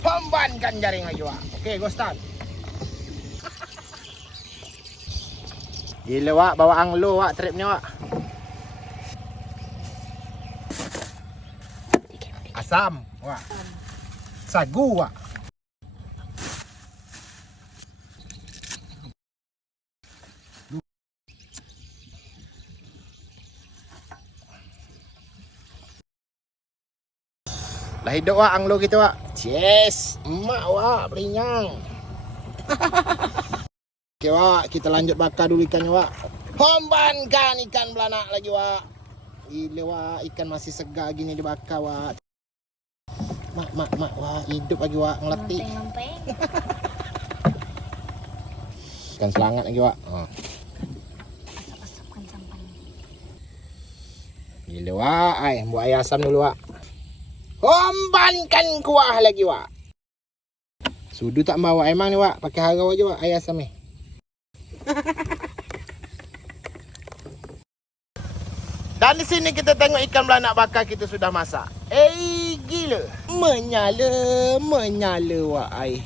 Pembankan jaring lagi wak. Okey, go start. Gila wak, bawa anglo wak trip ni wak. Asam wak. Sagu wak. Lah hidup wak anglo kita wak. Yes, emak wak berinyang. Okey wak, kita lanjut bakar dulu ikannya wak. Pembankan ikan belanak lagi wak. Gila wak, ikan masih segar gini dibakar wak. Mak wak, hidup lagi wak, ngeletih. Lempeng-lempeng. Ikan selangat lagi wak. Asap-asapkan sampan. Gila wak, buat air asam dulu wak. Pembankan kuah lagi wak. Sudu tak bawa emang ni wak, pakai harau aja wak air asam ni. Dan di sini kita tengok ikan belanak bakar kita sudah masak. Gila. Menyala wak air.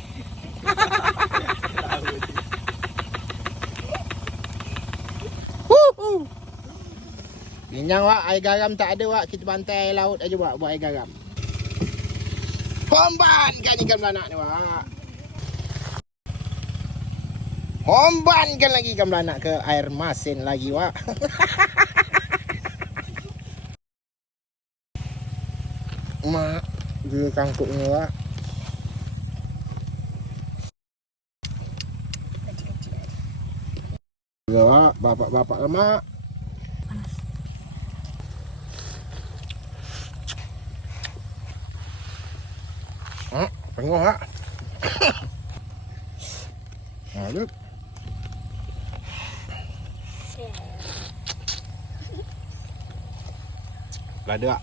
Binyang wak, air garam tak ada wak, kita bantai air laut aja wak buat air garam. Pembankan ikan belanak ni wak. Pembankan lagi ikan belanak ke air masin lagi wak. Mak, dia kangkuk ni wak. Ya wak, bapak-bapak lemak. Tengok wak. Aduh. Lada wak.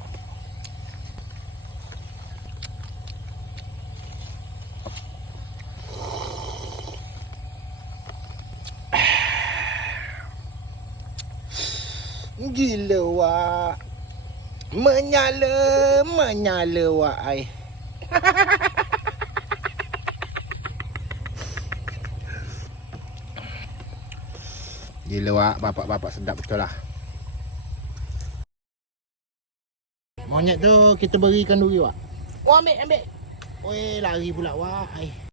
Gila wak. Menyala wak air. Gila wak, bapak-bapak sedap betul lah. Monyet tu kita berikan duri wak. Oh ambil. Oi lari pula wak.